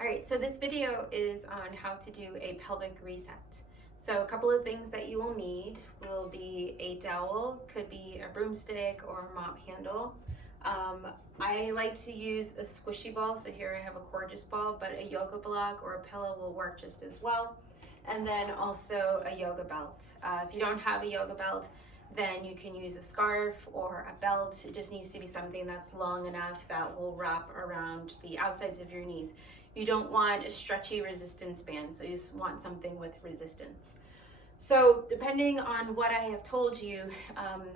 All right, so this video is on how to do a pelvic reset. So a couple of things that you will need will be a dowel, could be a broomstick or a mop handle. I like to use a squishy ball, so here I have a cordless ball, but a yoga block or a pillow will work just as well. And then also a yoga belt. If you don't have a yoga belt, then you can use a scarf or a belt. It just needs to be something that's long enough that will wrap around the outsides of your knees. You don't want a stretchy resistance band, so you just want something with resistance. So depending on what I have told you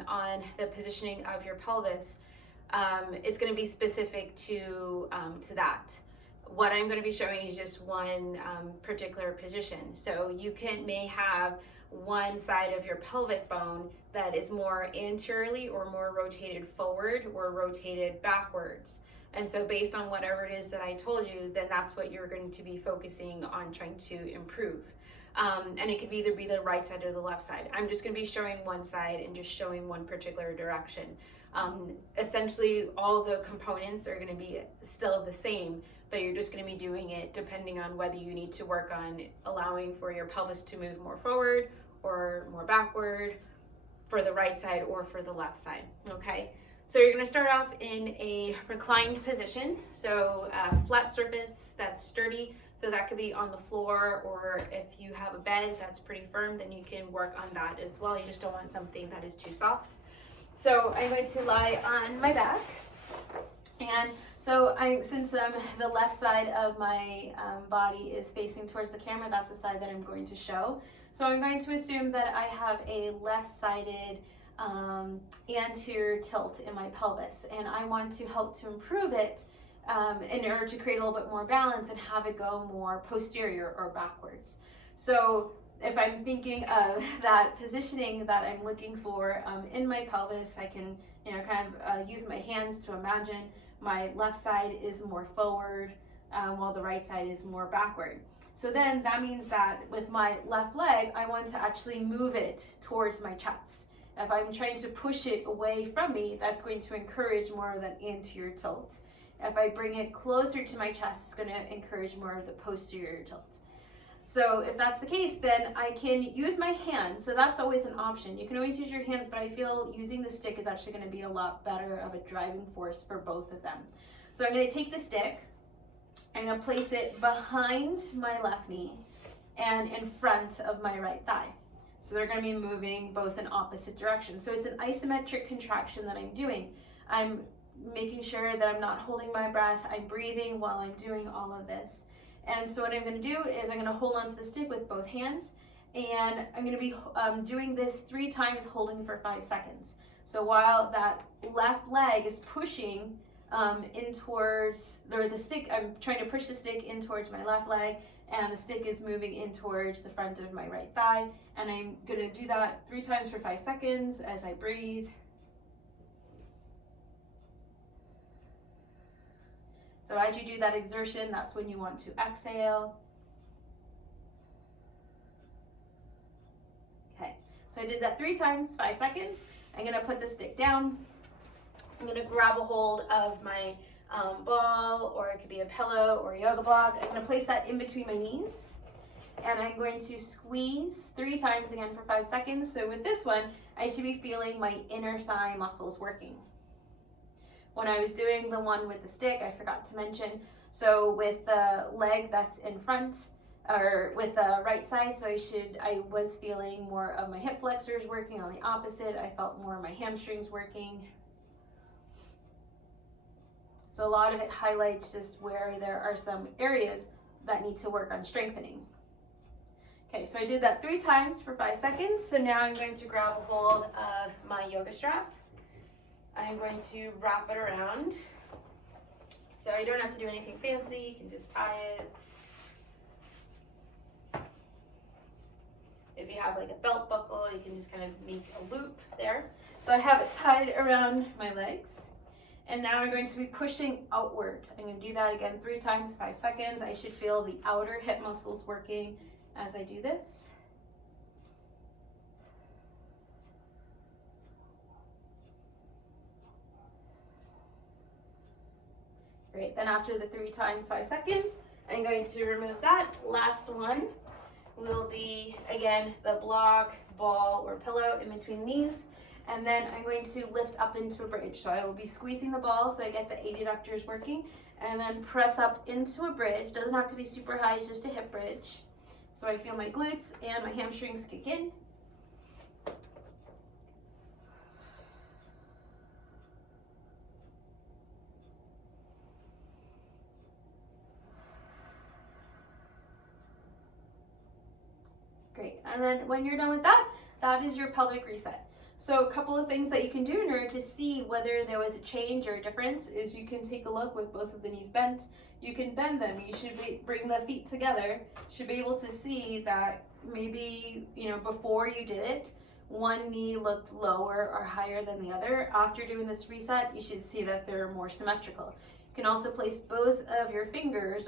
on the positioning of your pelvis, it's going to be specific to that. What I'm going to be showing you is just one particular position. So you may have one side of your pelvic bone that is more anteriorly or more rotated forward or rotated backwards. And so based on whatever it is that I told you, then that's what you're going to be focusing on trying to improve. And it could either be the right side or the left side. I'm just going to be showing one side and just showing one particular direction. Essentially, all the components are going to be still the same, but you're just going to be doing it depending on whether you need to work on allowing for your pelvis to move more forward or more backward for the right side or for the left side, okay? So you're going to start off in a reclined position, so a flat surface that's sturdy, so that could be on the floor, or if you have a bed that's pretty firm, then you can work on that as well. You just don't want something that is too soft. So I'm going to lie on my back, and so since the left side of my body is facing towards the camera, that's the side that I'm going to show. So I'm going to assume that I have a left-sided anterior tilt in my pelvis, and I want to help to improve it in order to create a little bit more balance and have it go more posterior or backwards. So if I'm thinking of that positioning that I'm looking for in my pelvis, I can kind of use my hands to imagine my left side is more forward while the right side is more backward. So then that means that with my left leg, I want to actually move it towards my chest. If I'm trying to push it away from me, that's going to encourage more of that anterior tilt. If I bring it closer to my chest, it's going to encourage more of the posterior tilt. So if that's the case, then I can use my hands. So that's always an option. You can always use your hands, but I feel using the stick is actually going to be a lot better of a driving force for both of them. So I'm going to take the stick, I'm going to place it behind my left knee and in front of my right thigh. So they're going to be moving both in opposite directions. So it's an isometric contraction that I'm doing. I'm making sure that I'm not holding my breath. I'm breathing while I'm doing all of this. And so what I'm going to do is I'm going to hold onto the stick with both hands, and I'm going to be doing this 3 times, holding for 5 seconds. So while that left leg is pushing in towards, or the stick, I'm trying to push the stick in towards my left leg, and the stick is moving in towards the front of my right thigh. And I'm going to do that 3 times for 5 seconds as I breathe. So as you do that exertion, that's when you want to exhale. Okay, so I did that 3 times, 5 seconds. I'm going to put the stick down. I'm going to grab a hold of my ball, or it could be a pillow or a yoga block. I'm going to place that in between my knees, and I'm going to squeeze 3 times again for 5 seconds. So with this one, I should be feeling my inner thigh muscles working. When I was doing the one with the stick, I forgot to mention, so with the leg that's in front, or with the right side, so I was feeling more of my hip flexors working. On the opposite, I felt more of my hamstrings working. So a lot of it highlights just where there are some areas that need to work on strengthening. Okay, so I did that 3 times for 5 seconds. So now I'm going to grab a hold of my yoga strap. I'm going to wrap it around. So you don't have to do anything fancy, you can just tie it. If you have like a belt buckle, you can just kind of make a loop there. So I have it tied around my legs. And now I'm going to be pushing outward. I'm going to do that again 3 times, 5 seconds. I should feel the outer hip muscles working as I do this. Great, then after the 3 times, 5 seconds, I'm going to remove that. Last one will be, again, the block, ball, or pillow in between the knees. And then I'm going to lift up into a bridge. So I will be squeezing the ball so I get the adductors working, and then press up into a bridge. Doesn't have to be super high, it's just a hip bridge. So I feel my glutes and my hamstrings kick in. Great, and then when you're done with that, that is your pelvic reset. So a couple of things that you can do in order to see whether there was a change or a difference is you can take a look with both of the knees bent. You can bend them. You should bring the feet together. Should be able to see that maybe, before you did it, one knee looked lower or higher than the other. After doing this reset, you should see that they're more symmetrical. You can also place both of your fingers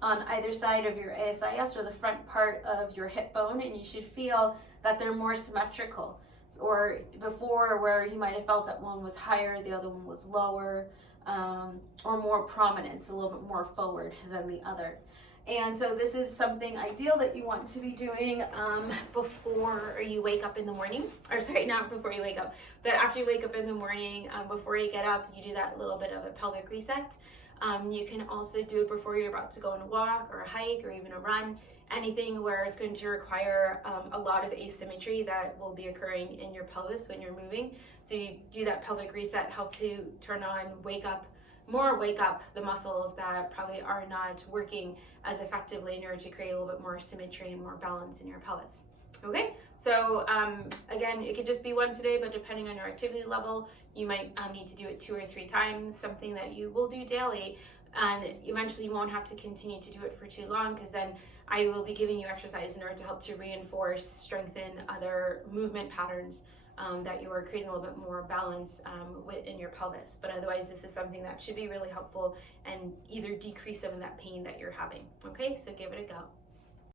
on either side of your ASIS or the front part of your hip bone, and you should feel that they're more symmetrical. Or before, where you might have felt that one was higher, the other one was lower, or more prominent, a little bit more forward than the other. And so this is something ideal that you want to be doing before you wake up in the morning. Or sorry, not before you wake up, but after you wake up in the morning, before you get up, you do that little bit of a pelvic reset. You can also do it before you're about to go on a walk or a hike or even a run. Anything where it's going to require a lot of asymmetry that will be occurring in your pelvis when you're moving. So you do that pelvic reset, help to turn on, wake up the muscles that probably are not working as effectively in order to create a little bit more symmetry and more balance in your pelvis. Okay, so again, it could just be once a day, but depending on your activity level, you might need to do it 2 or 3 times, something that you will do daily. And eventually you won't have to continue to do it for too long, because then I will be giving you exercise in order to help to reinforce, strengthen other movement patterns that you are creating a little bit more balance in your pelvis. But otherwise, this is something that should be really helpful and either decrease some of that pain that you're having. Okay, so give it a go.